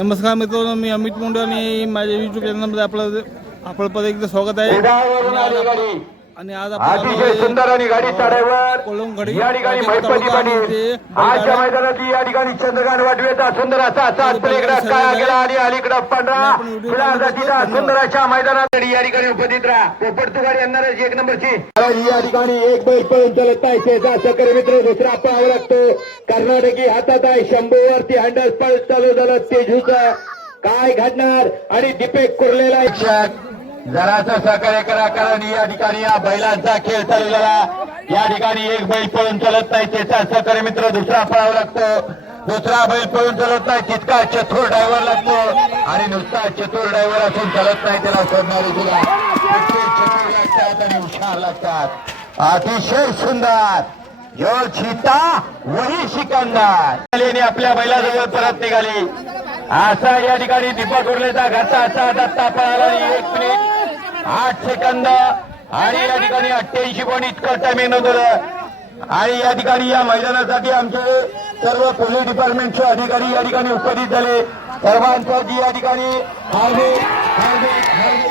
नमस्कार मित्रांनो, मी अमित मुंडे आणि माझ्या यूट्यूब चॅनलमध्ये आपलं परत एकदा स्वागत आहे. आणि आज अतिशय सुंदर आणि गाडी ड्रायव्हर या ठिकाणी महिपती पाटील आजच्या मैदानातली या ठिकाणी चंद्रकांत वाटवेचा सुंदर असा पलीकडे काळा गेला आणि अलीकडे पांढरा फुलार जातीचा सुंदर अशा मैदानात या ठिकाणी उपस्थित राहा. पोपट तुगाडी आणणार एक नंबरची या ठिकाणी एक बैल पळून चलत आहे. शेजा सकरी मित्र दुसरा पाहावा लागतो. कर्नाटकी हातात आहे. 100 वरती हँडल पळ चालू झालं. तेजूचा काय घडणार आणि दीपेक कुर्लेला जरासा सहकार्य करा, कारण या ठिकाणी या बैलांचा खेळ चालू झाला. या ठिकाणी एक बैल पळून चलत नाही. त्याचा सहकारी मित्र दुसरा पळावा लागतो. दुसरा बैल पळून चलत नाही. तितका चतुर ड्रायव्हर लागतो आणि नुसता चतुर ड्रायव्हर असून चलत नाही. त्याला सोडणारी तुला चतुर लागतात आणि हुशार लागतात. अतिशय सुंदर जो चिता वही सिकंदर आपल्या बैलाजवळ परत निघाली. असा या ठिकाणी दीपक उर्लेचा घरचा असा दत्ता पळाला. 1 मिनिट 8 सेकंद आणि या ठिकाणी 88 पॉईंट इतकं टायमिंग नव्हतं. आणि या ठिकाणी या मैदानासाठी आमचे सर्व पोलीस डिपार्टमेंटचे अधिकारी या ठिकाणी उपस्थित झाले. सर्वांचं या ठिकाणी हार्दिक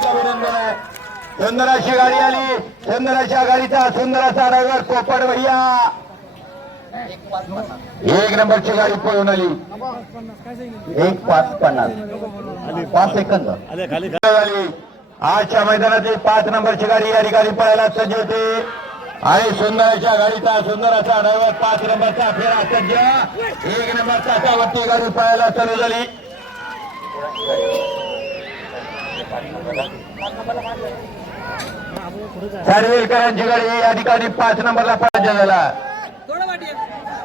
अभिनंदन आहे. सुंदर अशी गाडी आली. सुंदर अशा गाडीचा सुंदर असा ड्रायव्हर पोपट भैया 1 नंबरची गाडी पळून आली. 1:50 सेकंद झाली. आजच्या मैदानातील 5 नंबरची गाडी या ठिकाणी पळायला सज्ज होते आणि सुंदर अशा गाडीचा सुंदर असा ड्रायव्हर 5 नंबरचा फेरा सज्ज. 1 नंबरचा तावरती गाडी पळायला चालू झाली. सारवेलकरांची गाडी या ठिकाणी 5 नंबरला पळायला झाला.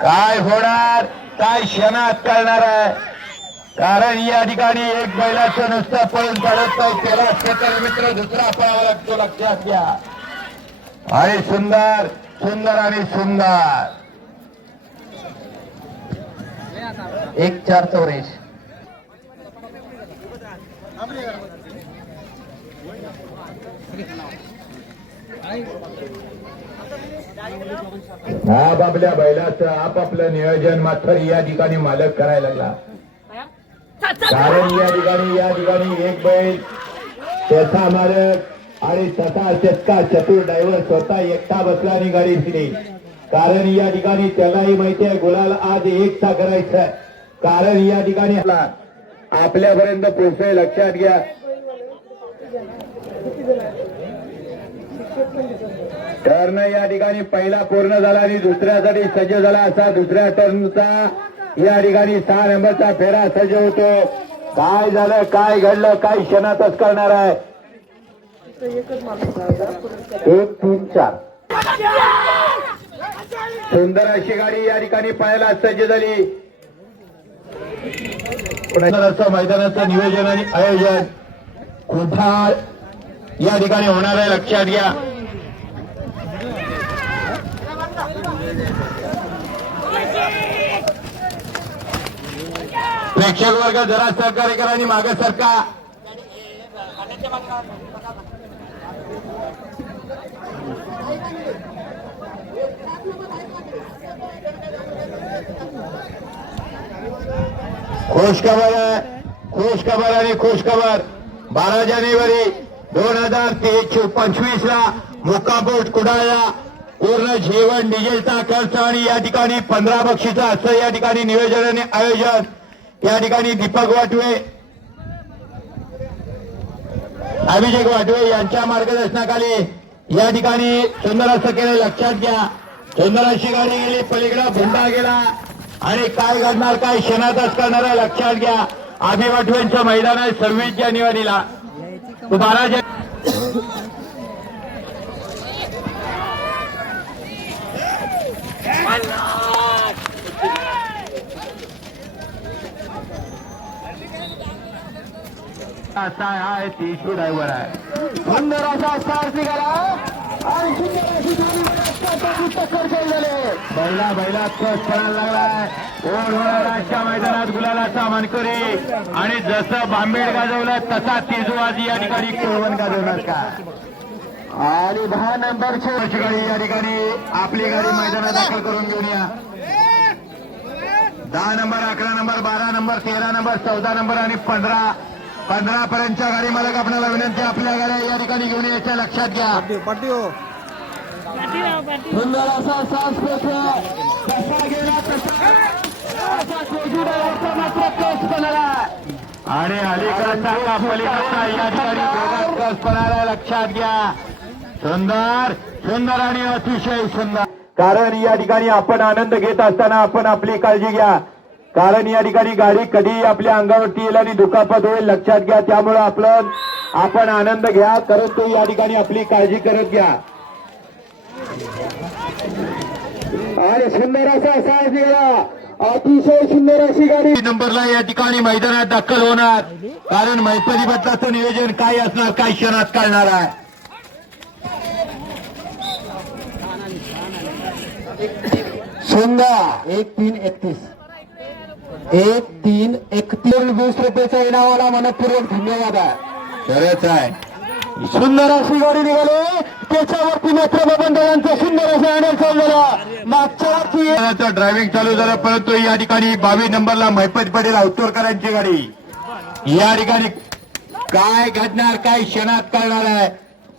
काय होणार, काय क्षणात कळणार आहे, कारण या ठिकाणी एक बैलाचं नुसतं पळून चालत नाही. त्याला शेतकरी मित्र दुसरा पळावा लागतो, लक्षात घ्या. आणि सुंदर सुंदर आणि सुंदर 1:04 आपापल्या बैलाचं आपापलं नियोजन मात्र या ठिकाणी मालक करायला लागला. कारण या ठिकाणी एक बैल त्याचा मालक आणि तसा शेतका चतुर ड्रायव्हर स्वतः एकटा बसला आणि गाडी दिली. कारण या ठिकाणी त्यालाही माहिती आहे गुलाल आज एकटा करायचा. कारण या ठिकाणी आपल्यापर्यंत पोहोचय, लक्षात घ्या. टर्न या ठिकाणी पहिला पूर्ण झाला आणि दुसऱ्यासाठी सज्ज झाला. असा दुसऱ्या टर्नचा या ठिकाणी 6 नंबरचा फेरा सज्ज होतो. काय झालं, काय घडलं, काय क्षणातच करणार आहे. 1:03:04 सुंदर अशी गाडी या ठिकाणी पळायला सज्ज झाली. मैदानाचं नियोजन आणि आयोजन कुठाळ या ठिकाणी होणार आहे, लक्षात घ्या. प्रेक्षक वर्ग जरा सहकार्य करा आणि मागे सरका. खुशखबर आणि खुशखबर 12 जानेवारी 2025 ला मुक्कामपोस्ट कुडाळला पूर्ण जेवण डिझेलचा खर्च आणि या ठिकाणी 15 बक्षीस असं या ठिकाणी नियोजन आणि आयोजन या ठिकाणी दीपक वाटवे, अभिषेक वाटवे यांच्या मार्गदर्शनाखाली या ठिकाणी सुंदर असं केलं, लक्षात घ्या. सुंदर अशी गाडी गेली, पलीकडे भुंडा गेला आणि काय घडणार, काय क्षणातच करणार आहे, लक्षात घ्या. आम्ही वाटवेंचं मैदान आहे 26 जानेवारीला. 12 असा आहे. तीसू ड्रायव्हर आहे. सुंदर असा स्टार्ट निघाला आणि टक्कर झाले. बैला खेळायला लागलाय. आजच्या मैदानात गुलालाचा मानकरी आणि जसं बांबेड गाजवलं तसा तेजू आज या ठिकाणी कोळवण गाजवणार का. आणि 10 नंबरची गाडी या ठिकाणी आपली गाडी मैदानात दाखल करून घेऊन या. 10 number 11 number 12 number 13 number 14 number आणि 15 पर्यंतच्या गाडी मालक आपल्याला विनंती आपल्या गाड्या या ठिकाणी घेऊन यायच्या लक्षात घ्या. पाटी हो सुंदर असा सास कसा गेला तसा असा कोजूराचा मात्र कस बनाला आणि अलीकडचा पलीकडचा या ठिकाणी दोघात कस बनाला लक्षात घ्या. सुंदर आणि अतिशय सुंदर. कारण या ठिकाणी आपण आनंद घेत असताना आपण आपली काळजी घ्या. कारण या ठिकाणी गाडी कधी आपल्या अंगावरती येईल आणि दुखापत होईल लक्षात घ्या. त्यामुळे आपण आनंद घ्या परंतु या ठिकाणी आपली काळजी करत घ्या. आणि सुंदर असा साज निघाला. अतिशय सुंदर अशी गाडी नंबरला या ठिकाणी मैदानात दाखल होणार. कारण मैफली बदलाचं नियोजन काय असणार काय क्षणात कळणार आहे. सुंदर 1-3-31 20 रुपयाचा इनामाला मनपूर्वक धन्यवाद आहे. खरंच आहे. सुंदर अशी गाडी निघाली. त्याच्यावरती मात्र बबनदादांचा सुंदर असं हँडल चालू झाला. मागच्या ड्रायव्हिंग चालू झालं परंतु या ठिकाणी 22 नंबरला महिपत पटेल अवतोरकरांची गाडी. या ठिकाणी काय घडणार काय क्षणात कळणार आहे.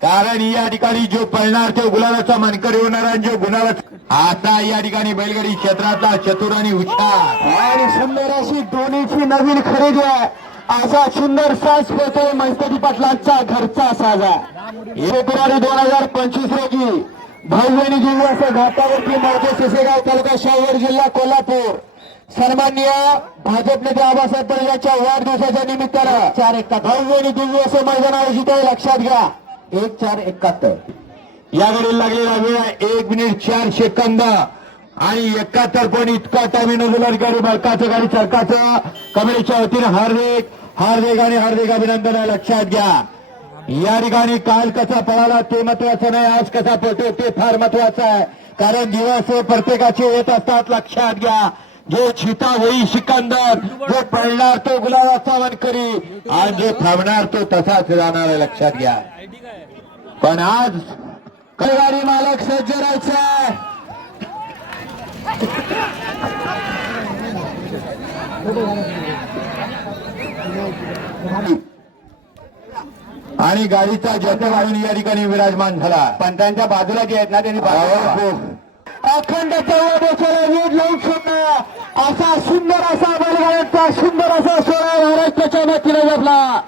कारण या ठिकाणी जो पळणार तो गुलालाचा मानकरी होणार आणि जो गुलाला आता या ठिकाणी बैलगाडी क्षेत्रातला चतुर आणि हुशार आणि सुंदर अशी दोन्हीची नवीन खरेदी आहे. असा सुंदर साज पळतोय मैस्त्री पाटलांचा घरचा साज आहे. फेब्रुवारी 2025 रोजी भाऊबहिणी दिवस असं घाटावरती मार्गे सिसेगाव तालुका शाहूर जिल्हा कोल्हापूर सन्माननीय भाजप नेते आबासाहेब पटेल यांच्या वाढदिवसाच्या निमित्तानं भाऊबहिणी दिवस मैदान आयोजित आहे. लक्षात घ्या 1-4-71 या गाडीला लागलेला वेळ आहे 1 मिनिट 4 सेकंद आणि 71 पण इतका टायमिंग नजर गाडी मालकाचं गाडी चालकाचं कमिटीच्या वतीने हार्दिक अभिनंदन आहे. लक्षात घ्या या ठिकाणी काल कसा पळाला ते महत्वाचं नाही आज कसा पळतो ते फार महत्वाचं आहे. कारण दिवस हे प्रत्येकाचे येत असतात. लक्षात घ्या जो चिता होई सिकंदर जो पळणार तो गुलाबाचा वनकरी आणि जो थांबणार तो तसाच जाणार आहे. लक्षात घ्या पण आज गाडी मालक सज्ज राहायचा आणि गाडीचा जत घालून या ठिकाणी विराजमान झाला. पंतांच्या बाजूला जे आहेत ना त्यांनी अखंड वेध लावून सोडला असा सुंदर असा बैलगाड्यांचा सुंदर असा सोहळा महाराष्ट्राच्या मातीला जपला.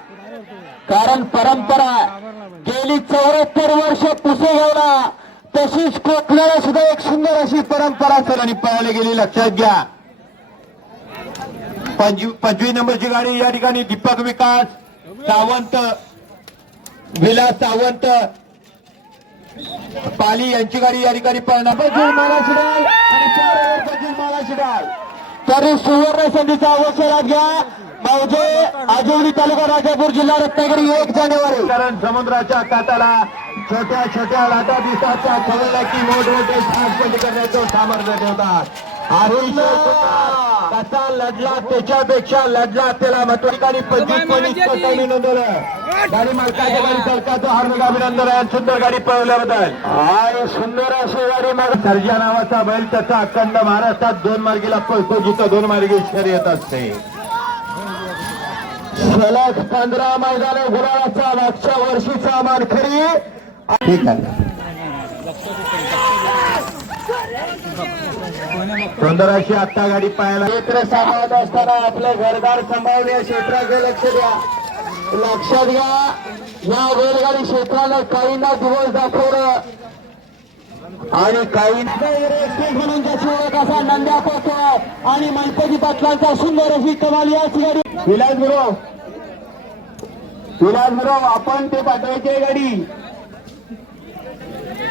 कारण परंपरा गेली 74 वर्ष पुसेगावला तशीच कोकणाला सुद्धा एक सुंदर अशी परंपरा सरांनी पळाली गेली. लक्षात घ्या 25 नंबरची गाडी या ठिकाणी दीपक विकास सावंत विलास सावंत पाली यांची गाडी या ठिकाणी पळणार. माला शिडाल आणि माला शिडाल तरी सुवर्ण संधीचा अवसर घ्या. मौजे आजवली तालुका राजापूर जिल्हा रत्नागिरी 1 जानेवारी. कारण समुद्राच्या काठाला छोट्या छोट्या लाटा दिवसाच्या खवळल्या की मोठमोठे साज करण्याचं सामर्थ्य ठेवतात. कसा लढला त्याच्यापेक्षा लढला त्याला महत्वाची 25 नोंदवलं. गाडी मालकाच्या गाडी चालकाचं हार्दिक अभिनंदन आहे. सुंदर गाडी पळवल्याबद्दल आणि सुंदर अशी गाडी माग सर्जा नावाचा बैल त्याचा अखंड महाराष्ट्रात 2 मार्गीला पळतो जिथं 2 मार्गी शर्यत असते. सलग 15 मैदाने गुलाबाचा मागच्या वर्षीचा मानकरी. ठीक आहे सुंदर अशी आत्ता गाडी पाहायला क्षेत्र सांभाळत असताना आपलं घरदार सांभाळण्या क्षेत्राकडे लक्ष द्या. लक्षात घ्या या बैलगाडी क्षेत्राला काहींना दिवस दाखवलं आणि काही म्हणून त्याची ओळख असा नंद्या पोहोचतो आणि गणपती पाटलांचा सुंदर अशी कमाल याची गाडी. विलास गुरव आपण ते पाठवायची गाडी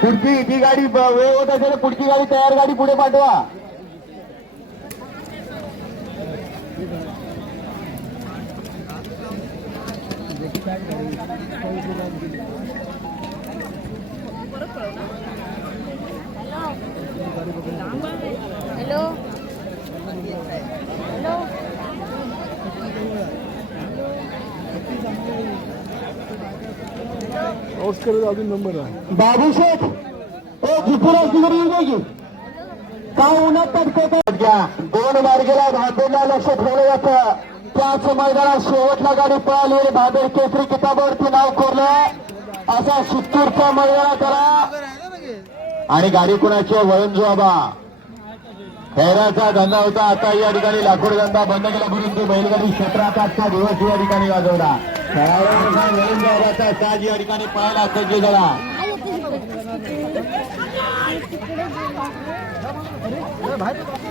पुढची ती गाडी वेळ होत असेल पुढची गाडी तयार गाडी पुढे पाठवा. हॅलो अजून नंबर आहे बाबू शेठ ओ झुपूर असली तरी येईल की काय उन्हात घ्या. 2 मार्गेला भांबेला लक्ष ठेवलं जातं. त्याच मैदानात शेवटला गाडी पळाली. भांबेर केसरी किताबावरती नाव कोरलं असा शित्तूरच्या मैदानात आला आणि गाडी कुणाची वळण जोबा खैराचा धंदा होता. आता या ठिकाणी लाकूड धंदा बंद केला परंतु बैलगाडी क्षेत्रात आजचा दिवस या ठिकाणी वाजवला. वळण जोबाचा साज या ठिकाणी पळायला सज्ज झाला.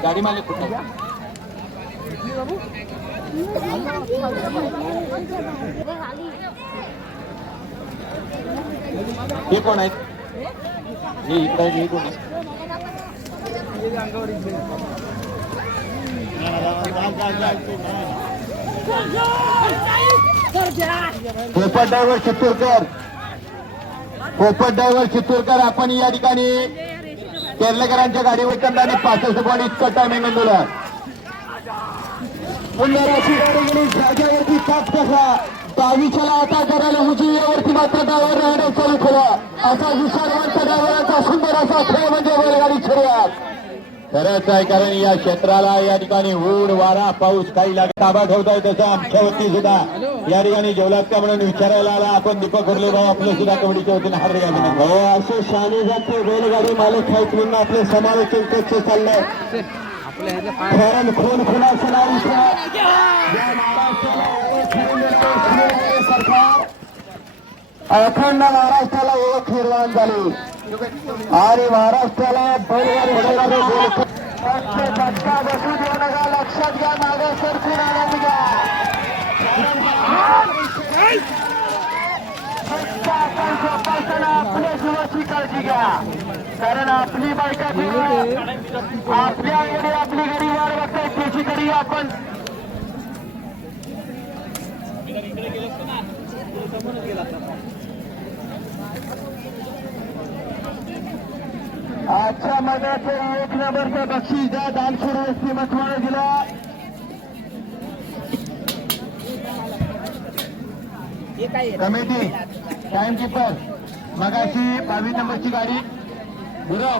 गाडी मालिक कुठे हे कोण आहेत हे इकडे हे कोण आहे पोपट ड्रायव्हर चित्तूरकर आपण या ठिकाणी केरलेकरांच्या गाडीवर कंदाने 65 पॉईंट इतकं टायमिंग नोंदवलं. पुण्याची गाडी गेली जागेवरती 5 कसा 22ला आता करायला उजवीवरती मात्र ड्रायव्हर राहणे चालू केलं. असा विशालवंत ड्रायव्हरांचा सुंदर असा खेळ म्हणजे बैलगाडी शर्यत. खरंच आहे कारण या क्षेत्राला या ठिकाणी ऊन वारा पाऊस काही लागत ताबा ठेवताय तसं आमच्या वरती सुद्धा या ठिकाणी जेवलात का म्हणून विचारायला आला आपण दीपक हरले भाऊ आपल्या सुद्धा कबड्डीच्या वतीने हार्दिक अभिनंदन. असे शाने जाते बैलगाडी मालक आहेत म्हणून आपले समालोचन कच्छ चाललंय. कारण खून खुनाचं नाव सरकार अखंड महाराष्ट्राला ओळख निर्माण झाली आणि महाराष्ट्राला बैलगाडी धक्का बसू देऊ नका. लक्षात घ्या मागे सरकून आनंद घ्या. आपल्या जीवाची काळजी घ्या कारण आपली बायका आपल्या घरी आपली घरी वाढ बघताय त्याची घरी आपण आजच्या मनाचे 1 नंबरचं बक्षीस द्या दानशूर व्यक्तिमत्वाने दिला. कमिटी टाइमकीपर मगाशी 22 नंबरची गाडी गुरव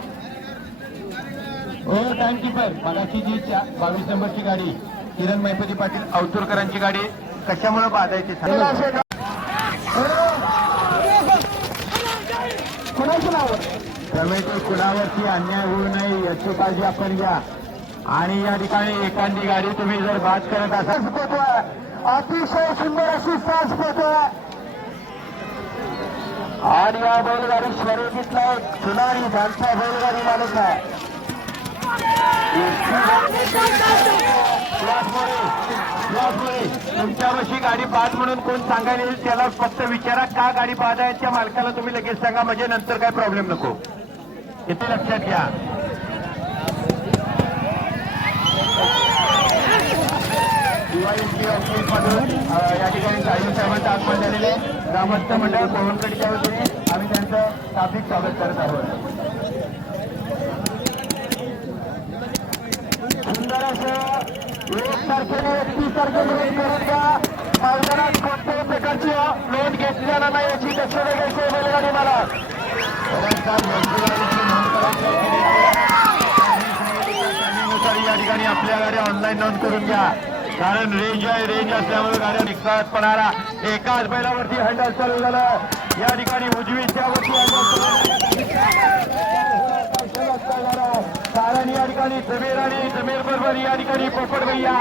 हो टाइमकीपर मगाशी जी 22 नंबरची गाडी किरण मैपती पाटील अवतूरकरांची गाडी कशामुळे बाधायची कुणाचं नाव कमिटी कुणावरती अन्याय होऊ नये याची काळजी आपण घ्या. आणि या ठिकाणी एखादी गाडी तुम्ही जर बाद करत असाल अतिशय सुंदर अशी साज पोहतोय आणि या बैलगाडी शर्यतीतला एक सुनारी झालचा बैलगाडी मालक आहे. तुमच्यापाशी गाडी बाद म्हणून कोण सांगायला येईल त्याला फक्त विचारा का गाडी बाद आहे त्या मालकाला तुम्ही लगेच सांगा म्हणजे नंतर काय प्रॉब्लेम नको. इथे लक्षात घ्या. या ठिकाणी साहिल साहेबांचं आगमन झालेले ग्रामस्थ मंडळ पवनकडीच्या वतीने आम्ही त्यांचं शाब्दिक स्वागत करत आहोत. सुंदर असं 1 तारखेने 31 तारखेला मैदानात कोणत्याही प्रकारची नोंद घेतली जाणार नाही याची दक्षता घ्यायची बैलगाडी मला या ठिकाणी आपल्या गाड्या ऑनलाईन नोंद करून घ्या कारण रेंज आहे. रेंज असल्यामुळे गाड्या निघतात पणारा एकाच बैलावरती हँडल चालू झालं. या ठिकाणी उजवीच्यावरती कारण या ठिकाणी जमीर आणि जमीर बरोबर या ठिकाणी पोपट भैया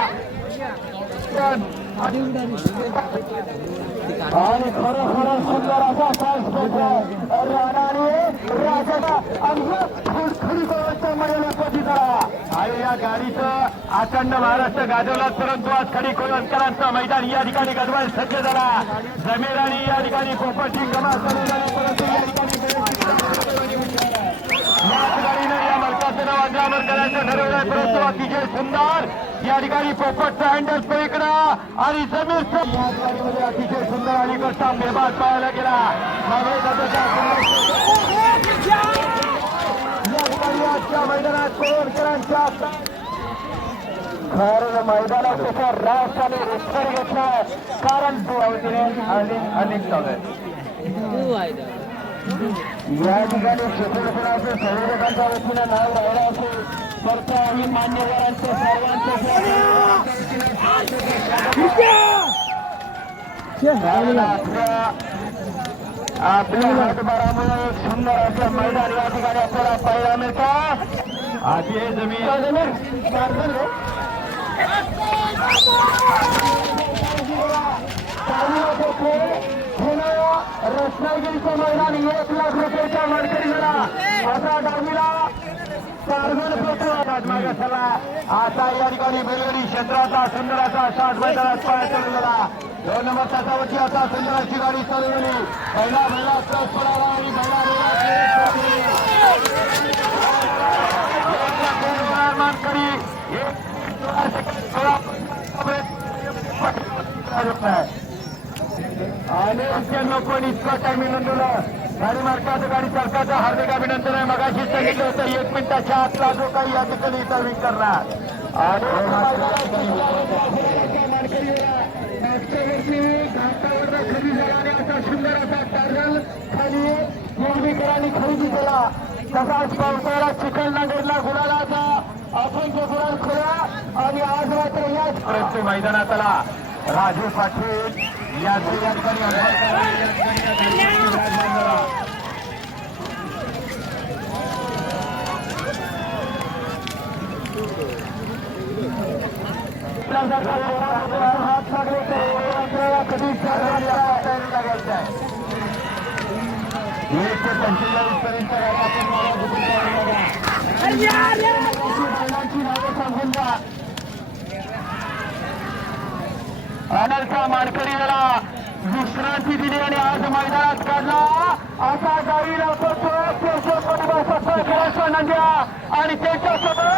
आणि खरं खरं सुंदर असा आणि या गाडीचं अखंड महाराष्ट्र गाजवला परंतु आज खडी कोळवणकरांचं मैदान या ठिकाणी गजवाल सज्ज झाला. जमीर आणि या ठिकाणी पोपटची कमा चालू झाली परंतु या ठिकाणी याच गाडीनं या मालकाचं नाव अग्रामर करायचं ठरवलंय परंतु अतिशय सुंदर या ठिकाणी पोपटचा हँडल पलीकडं आणि जमीरचं याच गाडीमध्ये अतिशय सुंदर अलीकडचा बेबाद पाहायला गेला. आजच्या मैदानात कोळवणकरांच्या खरं मैदानात त्याचा रास आणि रेस्टर घेतला कारण अनेक चालू या ठिकाणी क्षेत्रफळाचं संयोजकांच्या वतीनं नाव राहिलं असेल परत मान्यवरांचं आपल्या हातभारामुळे एक सुंदर असं मैदान या ठिकाणी आपल्याला पाहायला मिळतं. आधी हे जमीन रत्नागिरीचं मैदान 1 लाख रुपयाच्या मानकरी झाला. असा डावीला आता या ठिकाणी बैलगाडी क्षेत्राचा सुंदर असा 60 मैदानात पाय चालवला. 2 नंबर तासावरची असा सुंदर अशी गाडी चालवली. पहिला पळाला आणि मानकरी आणि पण इतका टायमिंग नोंदवलं. गाडी मार्गाचं गाडी चालकाचं हार्दिक अभिनंदन आहे. मगाशी सांगितलं होतं 1 मिनिटाच्या आतला जो काही या ठिकाणी सर्विंग करणार आणि मागच्या वर्षी घाटावर खरेदी झाला आणि असा सुंदर असा टार्गल खाली मुंबईकरांनी खरेदी केला. तसाच पावसाळा चिखल नांदेडला गुलालाचा आपण जो गुलाल खोला आणि आज मात्र याच परंतु मैदानात आला राजू पाटील या ठिकाणी कधी 45 पर्यंत सांगून द्या. अनलचा मानकरी याला विश्रांती दिली आणि आज मैदानात काढला. असा गाडीला नंद्या आणि त्याच्यासोबत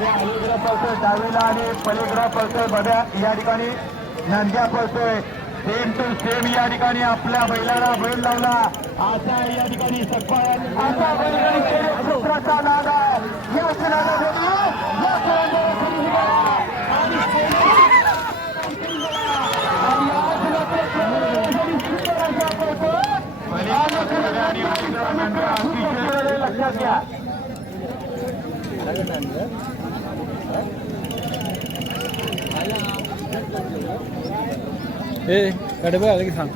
अलीकडे पळतोय डावीला आणि पलीकडे पळतोय बड्या. या ठिकाणी नंद्या पळतोय. सेम टू सेम या ठिकाणी आपल्या बैलाला बैल लावला. असा या ठिकाणी सफल असा बैलगाडी क्षेत्राचा नाद आहे. या लक्षात घ्या. गाडी बघ आलं की सांग.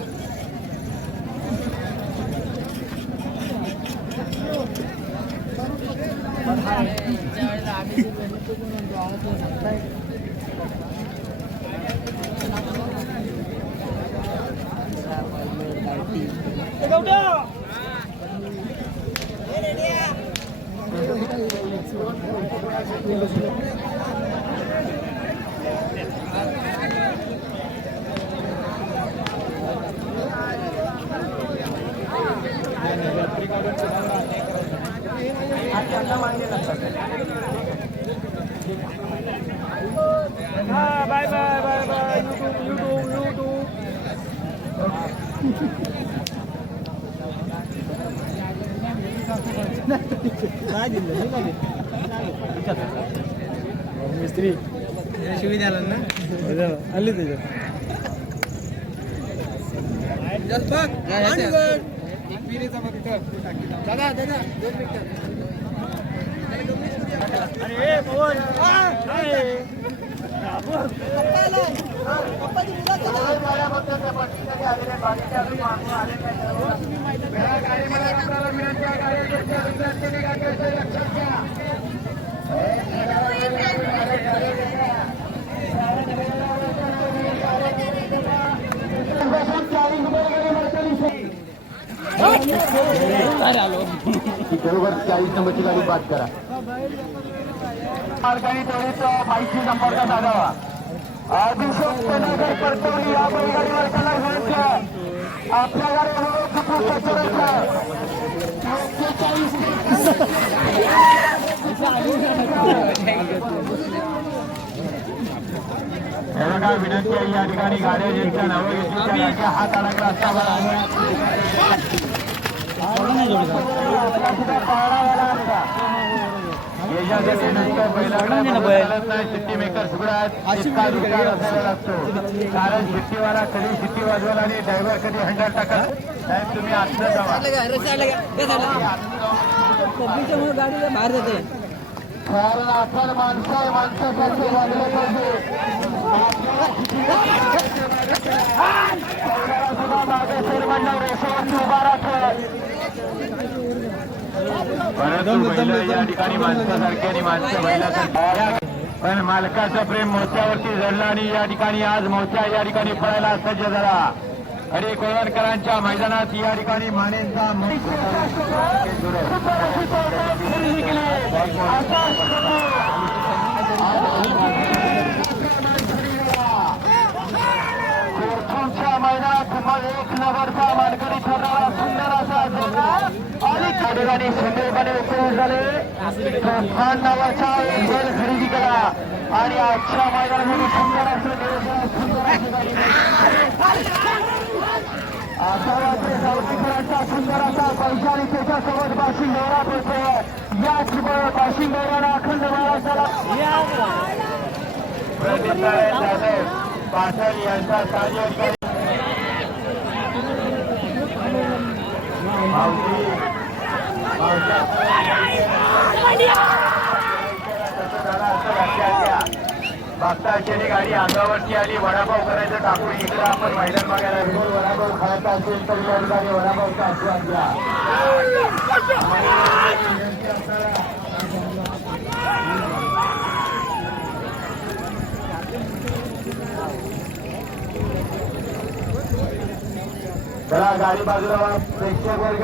Bye bye bye bye YouTube. मिस्त्री शिवी झाला ना आली त्याच्यात दादा 2 मिनिटं. अरे पवन बरोबर 40 नंबरची गाडी बाद करा. मार्गाने तेवढीच माहिती संपर्क साधावा. अभिषेक पेनागर परतवली या बैलगाडी मालकाला विनंती आहे. आपल्या गाडीवर चुकू काय विनंती आहे. या ठिकाणी गाड्या ज्यांच्या नावं घेतली हात अडकला असता शिट्टी मेकर सुगडात लागतो. कारण शिट्टीवाला कधी शिट्टी वाजवायला आणि ड्रायव्हर कधी हंडा टाकत. साहेब तुम्ही आत्ता जावा. पब्लिकच्यामुळे गाडी बाहेर जाते. कारण आपण माणसं माणसासारखे वागले पाहिजे. उभा राहतो या ठिकाणी माणसासारखे आणि माणसं बैलासारखे. पण मालकाचं प्रेम मोत्यावरती जडलं आणि या ठिकाणी आज मोत्या या ठिकाणी पळायला सज्ज झाला. आणि कोळवणकरांच्या मैदानात या ठिकाणी मानेंचा मैदानात एक नंबरचा मानकरी ठरणारा सुंदर असा आणि ठिकाणी सुंदरपणे उपयोग झाले. खान नावाचा बैल खरेदी केला आणि आजच्या मैदानामध्ये सुंदर असं सावतीकरांचा सुंदर असा पैसा आणि त्याच्यासोबत बाशिंग दौरा पडतो. याच बाशिंग दौराला अखंड महाराष्ट्राला पाटील यांचा साजे मागच्या गाडी अंगावरती आली. वडापाव करायचं टाकून इकडे आपण मैदान बघायला गोल वडापाव खायचा असेल तर या ठिकाणी वडापावचा आस्वाद घ्या. चला गाडी बाजूला प्रेक्षक वर्ग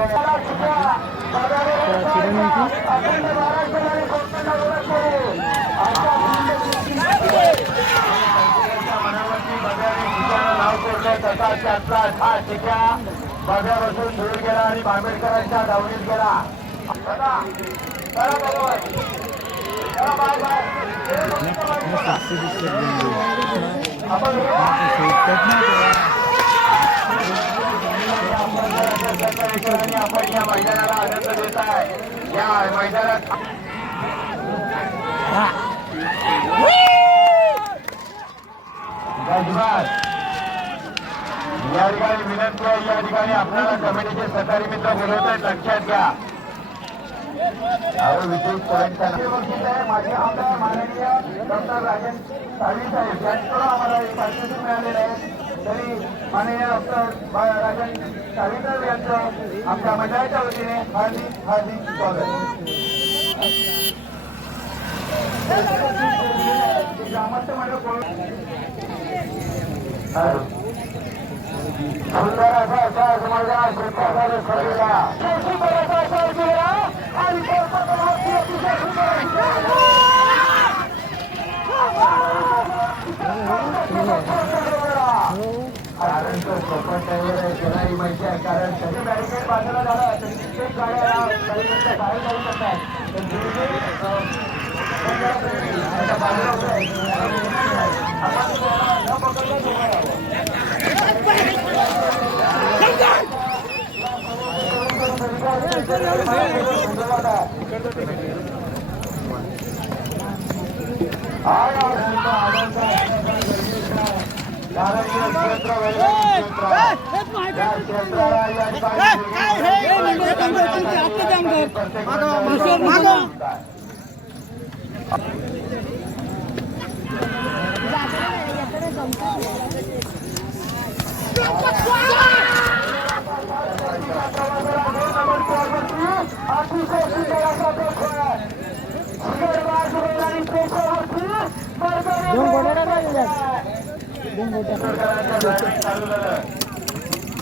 बघ्यापासून दूर गेला आणि आंबेडकरांच्या धावणीत गेला. आपण या मैदानाला आनंद देत आहे. या मैदानात या ठिकाणी विनंती आहे. या ठिकाणी आपल्याला कमिटीचे सहकारी मित्र बोलवत आहेत, लक्षात घ्या. विशेष पॉईंट माझे आमदार माननीय डॉक्टर राजन साळवी साहेब यांच्याकडून आम्हाला एक पारितोषिक मिळालेलं आहे. तरी माननीय डॉक्टर राजन साळवी साहेब यांचं आमच्या मंडळाच्या वतीने हार्दिक हार्दिक स्वागत. ग्रामस्थ मंडळ सुंदर असा समाजाला श्रीपादाने ठरलेला आणि कारण तो सोपट ड्रायव्हर आहे, त्यालाही माहिती आहे. कारण त्याचे बॅरिकेड बाजूला झाला तरी कित्येक गाड्या बॅरिकेडच्या बाहेर जाऊ शकतात.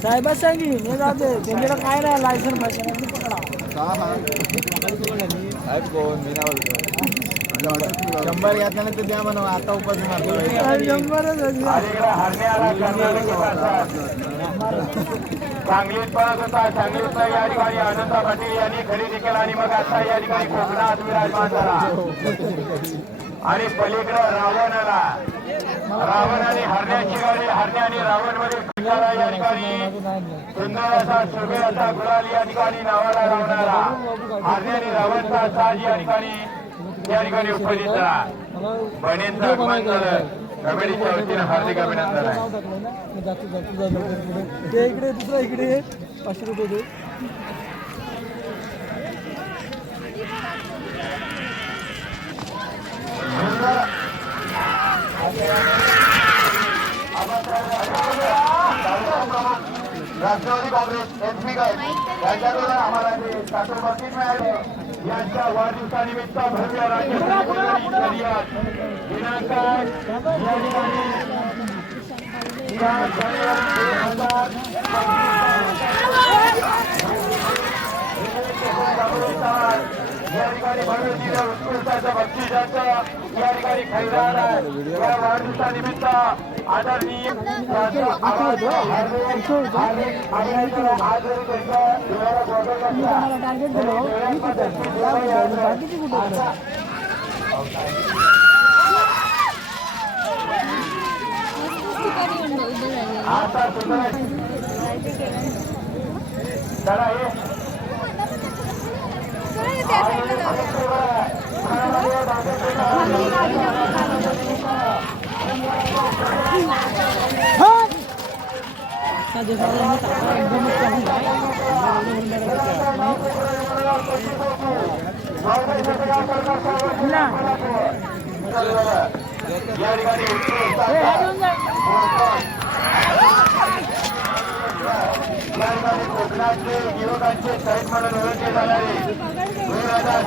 साहेब सांगी मी जाते त्यांच्याकडे काय नाही लायसन पाहिजे पकडा. शंभर घेतल्यानंतर द्या म्हणा. आता उपास सांगलीत पळत होता. सांगलीत या ठिकाणी अनंता पाटील यांनी खरेदी केला आणि मग आता या ठिकाणी कोकणात विराजमान झाला. आणि पलीकडे रावणाला रावणाने हरण्याची गाडी हरण्या आणि रावण मध्ये या ठिकाणी सुंदर असा सुबेर असा गुलाल या ठिकाणी नावाला लावणारा हरण्या आणि रावणचा साज या ठिकाणी उपस्थित झाला. बनेंचं आगमन झालं. कमिटीच्या वतीनं हार्दिक अभिनंदन आहे. इकडे दुसरा इकडे 500 रुपये दे. राष्ट्रवादी काँग्रेस एसपी यांच्याकडून आम्हाला जे साखर बक्षीस मिळाले यांच्या वाढदिवसानिमित्त भव्य राज्य शर्यत दिनांक या ठिकाणी या ठिकाणी भव्य दिव्य उत्कृष्टाचं बक्षिसाचं या ठिकाणी खैराण आहे. या वाढदिवसानिमित्त आदरणीय टार्गेट दिलो बाकीची कुठे आता या ठिकाणी कोकणातले युवकांचे शहीद म्हणून ओळखले जाणारे 2024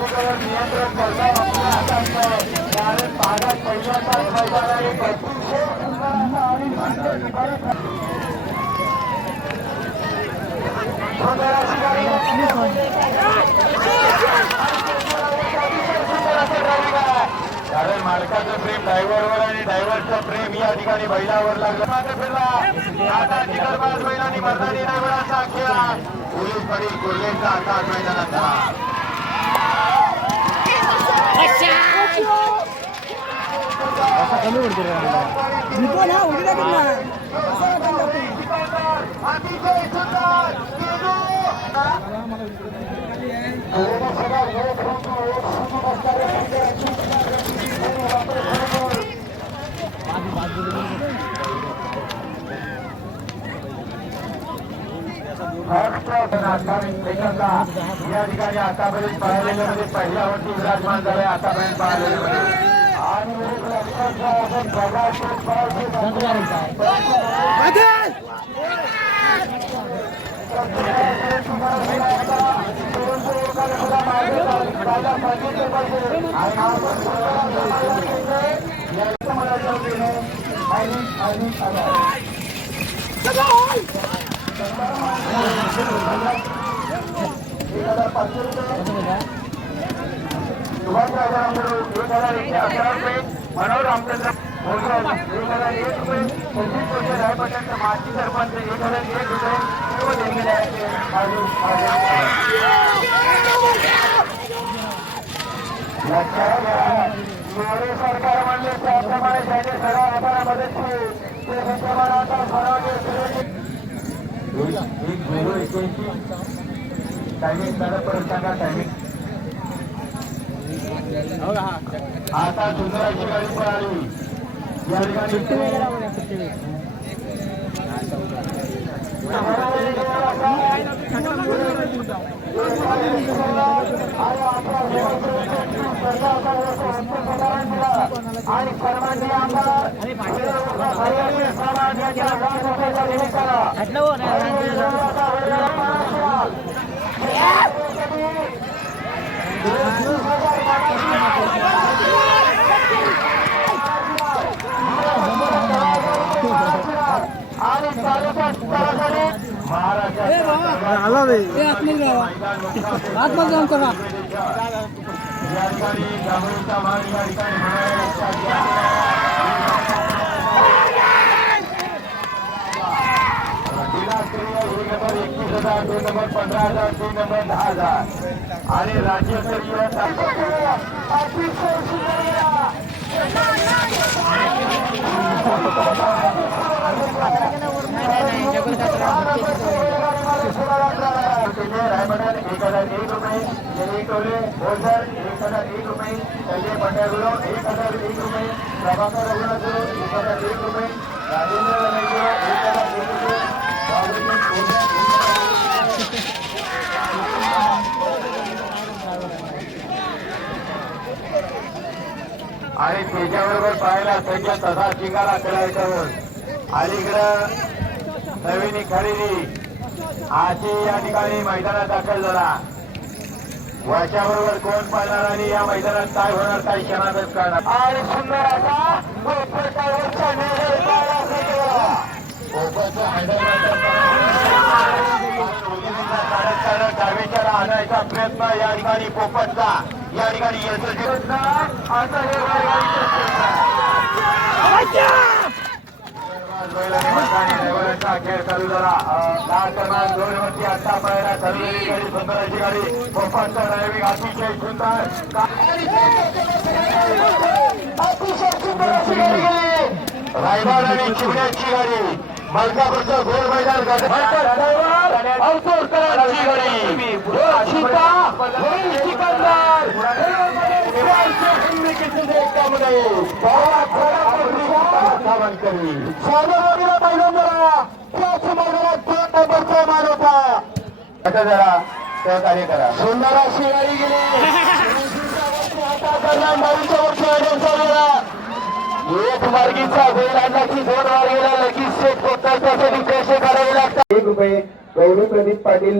सर्वेवर नियंत्रण करता आपल्या हातात कारण भागात पहिल्यांदाच मैदानाने कारण मालकाचं प्रेम ड्रायव्हरवर आणि ड्रायव्हरचं प्रेम या ठिकाणी बैलावर लागलं. आता निगरबाज बैलांनी मर्दानी ड्रायव्हरांचा खेळ पोलीस पडील कुर्लेचा आता मैदानात झाला. अतिशय सुंदर या ठिकाणी आतापर्यंत पाहिलेल्यामध्ये पहिल्यावरती विराजमान झाले. आतापर्यंत पाहिलेल्यामध्ये आणि मनोहर रामचंद्र माजी सरपंच 1001 रुपये सरकार म्हणले त्याप्रमाणे त्याने सर्व आम्हाला मदत केली. ते आता टायमिंग परत सांगा. टायमिंग आता सुंदर अशी गाडी पळाली या ठिकाणी. आणि सर्वांनी आमदार आत्मग्राम करा नंबर 15,000 3 नंबर 10,000 आणि राज्यस्तरीय रायमंडल 1001 रुपये, टोले बोलसर 1001 रुपये, संजय पंढरगुरो 1001 रुपये, प्रभाकर रघुनाथगुरो 1001 रुपये, राजेंद्र रमेशगुरो 1001 रुपये, आणि त्याच्याबरोबर पाहायला सज्ज तसा शिंगाला कलर करून अलीकडं नवीन खरेदी आशी या ठिकाणी मैदानात दाखल झाला. वर्षाबरोबर कोण पाहणार आणि या मैदानात काय होणार काही क्षणातच करणार. आणि सुंदर असा डावीच्याला आणायचा प्रयत्न या ठिकाणी पोपटचा या ठिकाणी यशस्वी असं खेळ चालू झाला. 2 वरती आता पाहायला ठरलेली गाडी सुंदर अशी गाडी पोपटचा ड्रायव्हिंग अतिशय सुंदर अतिशय सुंदर अशी गाडी रायबाड आणि चिमण्याची गाडी मलकापूरचं गोल मैदान अवतोडकरांची गाडी सहकार्य करा. सुंदर अशी गाडी गेली एक मार्गीचा बैल आणण्याची 2 मार्गीला लगेच सेट होतात त्यासाठी पैसे काढावे लागतात. 1 रुपये गौरी प्रदीप पाटील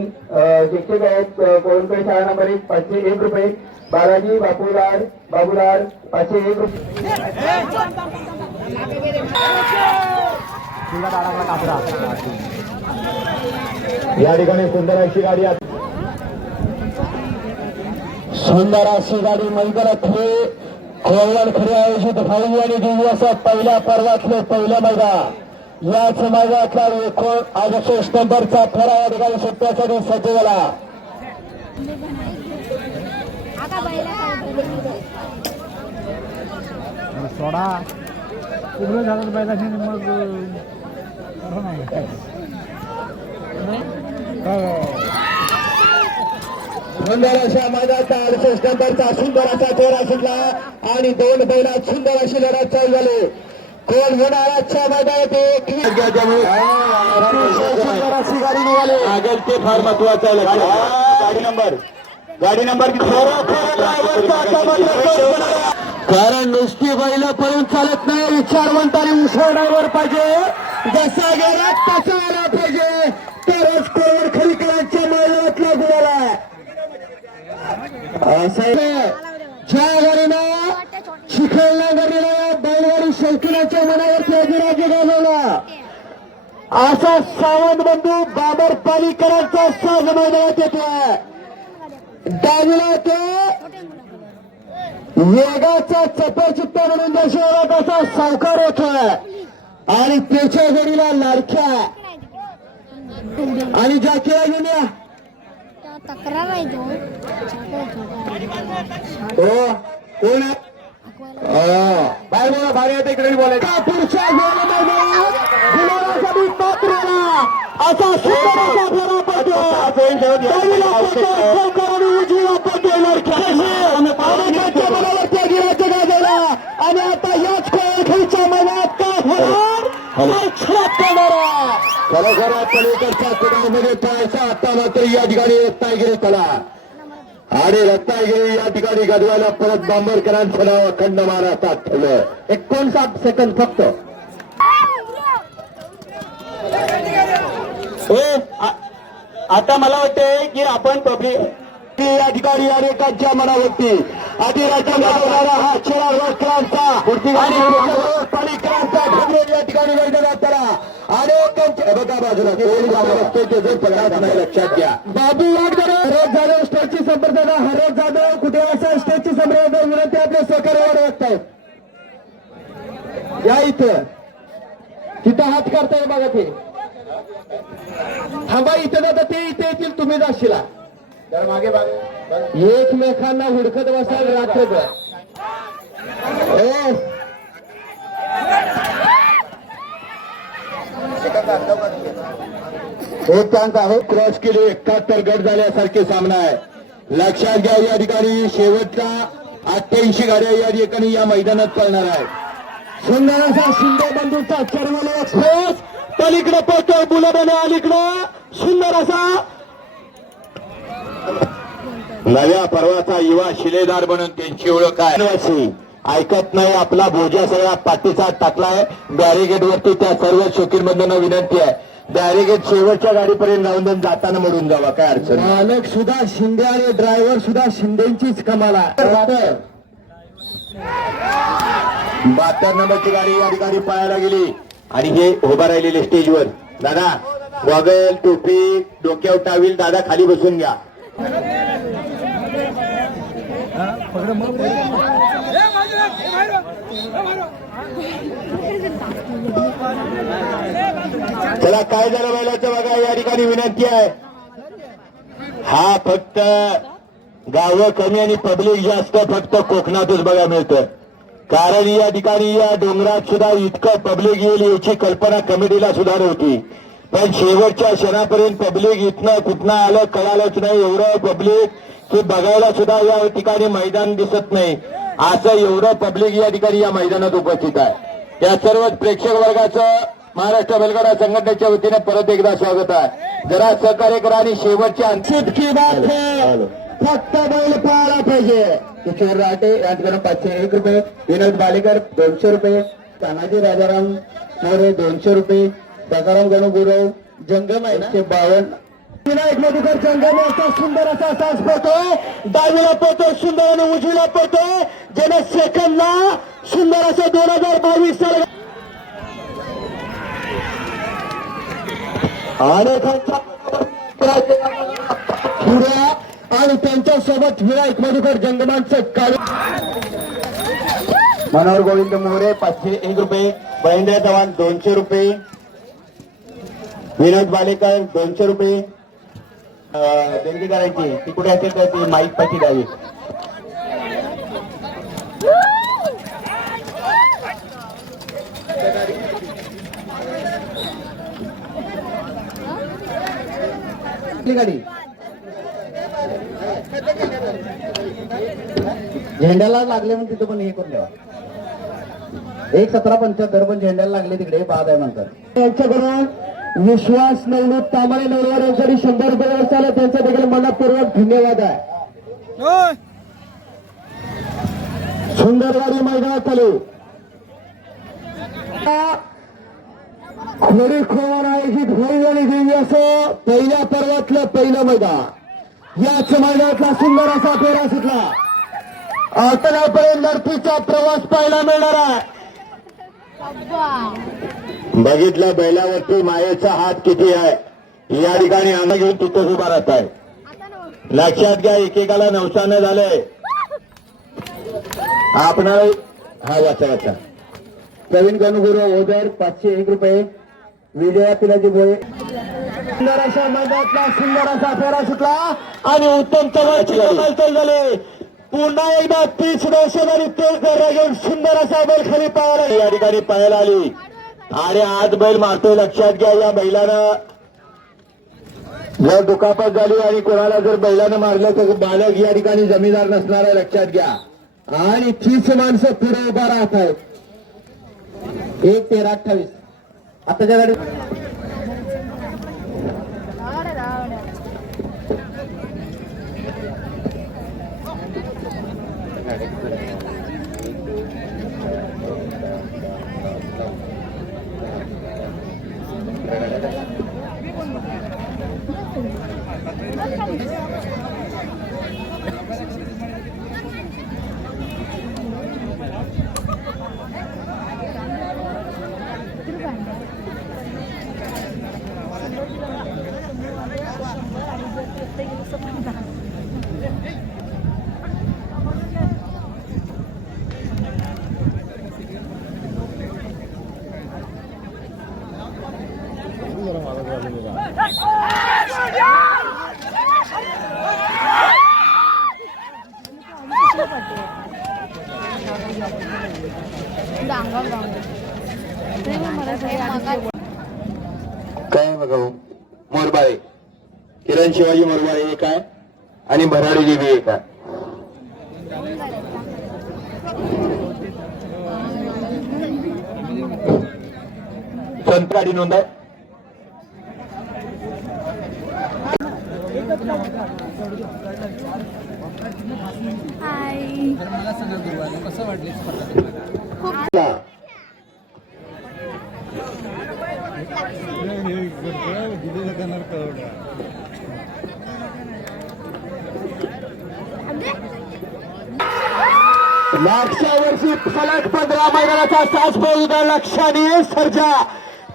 शिक्षक आहेत कोळंबे शाळा नंबर 1 501 रुपये. बालाजी बाबूलाल 501 रुपये. या ठिकाणी सुंदर अशी गाडी मैदानात खरे आयोजित भाऊ आणि दिव्य असं पहिल्या पर्वातले पहिलं मैदान. याच मैदानातला आज 6 नंबरचा फेरा या ठिकाणी सुट्ट्यासाठी सज्ज झाला. सोडा पूर्ण झालं पाहिजे मग सुंदर अशा मैदानाचा 68 नंबरचा सुंदर असा फेरा सुटला आणि 2 बैलात सुंदर अशी लढत चालू झाली. कोण होणार आजच्या मैदानात सुंदर अशी गाडी निघाली. आगल ते फार महत्वाचं आहे. गाडी नंबर कारण नुसती बैल पळून चालत नाही. विचारवंताने उसळ ड्रायव्हर पाहिजे. जसा गेला तसा आला पाहिजे तरच कोण खरीकरांच्या मैदानातला गुणाला असं ज्या गाडीनं शिखेल नांगरणीला बैलगाडी शौकीनाच्या मनावरती अधिराज्य गाजवला असा सावंत बंधू बाबर पालीकरांचा साज मैदानात येतोय. डावीला तो वेगाचा चपरचित्ता म्हणून दर्शवला तसा सावकार होतोय आणि त्याच्या जोडीला लाडक्या आणि जाकीरा घेऊन या. तक्रार आहे कोण बाहेर बोला भारी आता इकडे बोलायचं. पुढच्या गुलाबासाठी पात्र असा सुंदर फेरा पडतो. उजवीला पडतोय मनावरती गिराच्या गाजवला आणि आता याच खेळीच्या मैदानात काय होणार खरोखर पलीकडच्या कुडामध्ये पाहायचा आता मात्र या ठिकाणी रत्नागिरी कला आणि रत्नागिरी या ठिकाणी गजवायला परत बांबरकरांचं नाव अखंड महाराष्ट्रात ठेवलं. 59 सेकंद फक्त. आता मला वाटतंय की आपण पब्लिक या ठिकाणी अनेकांच्या मनावरती अधिराज्य गाजवणारा हा चिराग वस्त्रांचा आणि पालिकरांचा घुमरे या ठिकाणी मैदानात त्याला अनेकांच्या बघा बाजूला नाही लक्षात घ्या. बाबू वाघ हरत जाधव स्टेजची संपर्काला हरत जाधव कुठे असा स्टेजची संपर्क विनंती आपल्या सहकार्यावर वाटत आहेत. या इथं तिथं हात करताय बघा ते थांबा इथं जाता ते इथे येतील तुम्ही जाशीला तर मागे एकमेकांना हुडकत बसाल रात्रभर. एक चान्स आहे क्रॉस केले 71 गट झाल्यासारखे सामना आहे. लक्षात घ्या या ठिकाणी शेवटच्या 88 गाड्या या ठिकाणी या मैदानात पळणार आहेत. सुंदर असा शिंदे बंधूचा चरवले एक्सप्रेस पलीकडे पोहोचतोय बुलबने अलीकडं सुंदर असा नव्या पर्वाचा युवा शिलेदार म्हणून त्यांची ओळख आहे. ऐकत नाही. आपला बोजा सगळा पाठीचा टाकलाय बॅरिगेड वरती. त्या सर्व शौकीन बंधूंना विनंती आहे, बॅरिगेड शेवटच्या गाडीपर्यंत लावून जाताना म्हणून जावा, काय अडचण नाही. मालक सुद्धा शिंदे आणि ड्रायव्हर सुद्धा शिंदेचीच कमाल आहे. 72 नंबरची गाडी या ठिकाणी पळायला गेली आणि हे उभा राहिलेले स्टेजवर. दादा गॉगल टोपी डोक्यावर टावील, दादा खाली बसून घ्या. चला काय झालं बैलाचं बघा, या ठिकाणी विनंती आहे. हा फक्त गावं कमी आणि पब्लिक जास्त फक्त कोकणातच बघा मिळतं. कारण या ठिकाणी या डोंगरात सुद्धा इतकं पब्लिक येईल याची कल्पना कमिटीला सुद्धा नव्हती. पण शेवटच्या क्षणापर्यंत पब्लिक इथनं कुठनं आलं कळालंच नाही. एवढं पब्लिक की बघायला सुद्धा या ठिकाणी मैदान दिसत नाही, असं एवढं पब्लिक या ठिकाणी या मैदानात उपस्थित आहे. त्या सर्व प्रेक्षक वर्गाचं महाराष्ट्र बैलगाडा संघटनेच्या वतीने परत एकदा स्वागत आहे. जरा सहकार्य करा आणि शेवटच्या की बात है, फक्त बैल पळायला पाहिजे. किशोर राटे या ठिकाणी 501 रुपये, विनोद बालेकर 200 रुपये, तानाजी राजाराम मोरे 200 रुपये, सकाराम गणगुरव जंगम आहे 152. विनायक मधुकर जंगम असा सुंदर असा सास पडतोय, डावीला पडतोय सुंदर आणि उजवीला पडतोय. ज्याने सेकंडला सुंदर असं 2022 साल अनेकांच्या आणि त्यांच्यासोबत विनायक मधुकर जंगमांचं काळ. मनोहर गोविंद मोरे 501 रुपये, महेंद्र चव्हाण 200 रुपये, विनोद बालेकर 200 रुपये. देणगी करायची ती कुठे असेल तर ती माईक पाठी द्यावी. गाडी झेंड्याला लागले म्हणून तिथं पण हे करून द्यावा. 1:17:75 पण झेंड्याला लागले तिकडे बाद आहे म्हणतात. यांच्याकडून विश्वास नवनीत तामाणे नववार यांसाठी 100 रुपये वर्षाला त्यांचा देखील मनपूर्वक धन्यवाद आहे. होय. सुंदर गाडी मैदानात चालू. खोरी खोवर आयोजित होईल आणि देवी असं पहिल्या पर्वातलं पहिलं मैदान. याच मैदानातला सुंदर असा फेरा सुटला. आतल्यापर्यंत लढतीचा प्रवास पाहायला मिळणार आहे. बघितलं बैलावरती मायेचा हात किती आहे. या ठिकाणी अंग घेऊन तिथंच उभा राहत आहे. लक्षात घ्या, एकेकाला नवसानं झालंय. आपणाला हा वाचा प्रवीण गणगुरू ओझर 501 रुपये, विजया पिलाजी भोये. सुंदर अशा मैदानातला सुंदर असा फेरा सुटला आणि उत्तम चव्हाणची कमाल झाले. पुन्हा एकदा 30 वर्षांनी तेज फेरा घेऊन सुंदर असा बैल खाली पाहायला या ठिकाणी पाहायला आली आणि आज बैल मारतोय. लक्षात घ्या, या बैलानं जर दुखापत झाली आणि कोणाला जर बैलानं मारलं तर बालक या ठिकाणी जमीनदार नसणार आहे. लक्षात घ्या. आणि 30 माणसं पुढे उभा राहत आहेत. 1:13:28 आताच्या गाडी काय बघा, मोरबाळे किरण शिवाजी मोरबाळे एक आहे आणि भराडी देवी एक आहे. संत गाडी नोंद आहे. हाय मागच्या वर्षी सलग 15 मैदानाचा साज बोलून लक्षाने सर्जा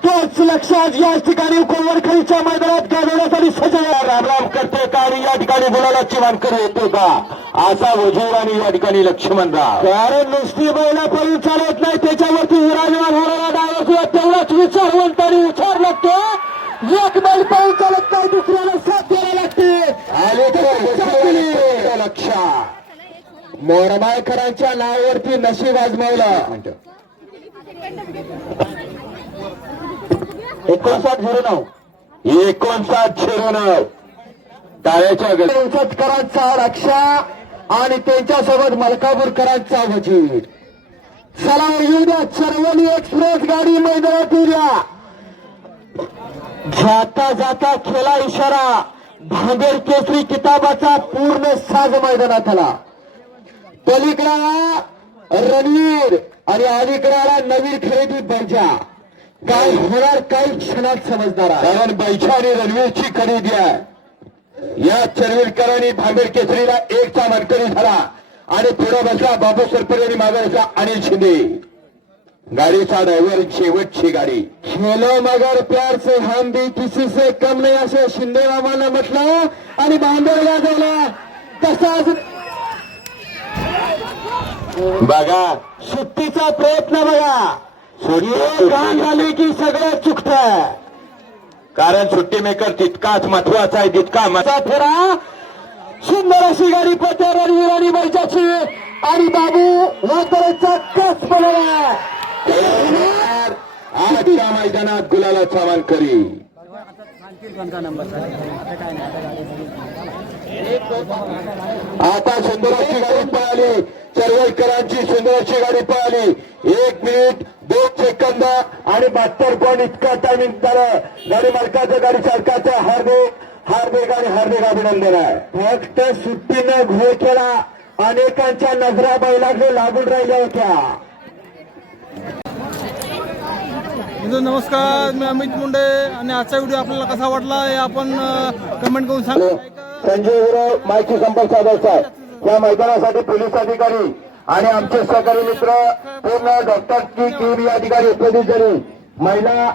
तोच लक्षात या ठिकाणी कोवरखळीच्या मैदानात गाजवण्यासाठी सज्ज रामराम करते का आणि या ठिकाणी बोलायची मानकरी येते का असा वजीर आणि या ठिकाणी लक्ष्मणराव. कारण नुसती बैला पळून चालत नाही, त्याच्यावरती विराजमान होणारा डायव्हर सुद्धा तेवढाच विचारवंत आणि विचार लागतो. एक बैल पळून चालत नाही, दुसऱ्याला साथ द्यायला लागते. लक्षात मोरमाळकरांच्या नावावरती नशीब आजमावलं. 5909 5909 टाळ्याच्या गणपतकरांचा रक्षा आणि त्यांच्यासोबत मलकापूरकरांचा वजीर. चला येऊ द्या, चरवली एक्सप्रेस गाडी मैदानात येऊ द्या. जाता जाता खेळा इशारा, भांडेर केसरी किताबाचा पूर्ण साज मैदानात आला. पलीकडा रणवीर आणि अलीकडाला नवीन खरेदी बंजा. काय होणार काही क्षणात समजणार आहे. कारण बैठा आणि रणवीरची खरेदी आहे. या चरवीरकरांनी भांडेर केसरीला एकचा मानकरी झाला आणि पुढे बसला बाबू सरपरे आणि मागे बसला अनिल शिंदे. गाडीचा ड्रायव्हर शेवटची गाडी. खेलो मगर प्यार से हम भी किसी से कम नाही असे शिंदे मामाला म्हटलं आणि भांडेर गाजवला. तसाच बघा सुट्टीचा प्रयत्न बघा. काम झाली की सगळं चुकत. कारण सुट्टी मेकर तितकाच महत्वाचा आहे जितका मजा फेरा. सुंदर अशी गाडी पत्या रणवीर आणि बैजाची आणि बाबू वाकरेचा कस बनवला. आजच्या मैदानात गुलालाचा मानकरी. आता सुंदर अशी गाडी पळाली, चरवळकरांची सुंदर अशी गाडी पळाली. 1 मिनिट 2 सेकंद आणि 72 पॉईंट इतका टायमिंग झालं. गाडी मालकाचं गाडी चालकाचं हार्दिक आणि हार्दिक अभिनंदन आहे. फक्त सुट्टीनं घोळ केला, अनेकांच्या नजरा बैलाकडे लागून राहिल्या होत्या. नमस्कार, मी अमित मुंडे आणि आजचा व्हिडिओ आपल्याला कसा वाटला हे आपण कमेंट करून सांगा. संजय गुरु माहिती संपर्क साधायचा आहे. या मैदानासाठी पोलीस अधिकारी आणि आमचे सहकारी मित्र पूर्ण डॉक्टर की टीम या ठिकाणी उपस्थित झाली. महिला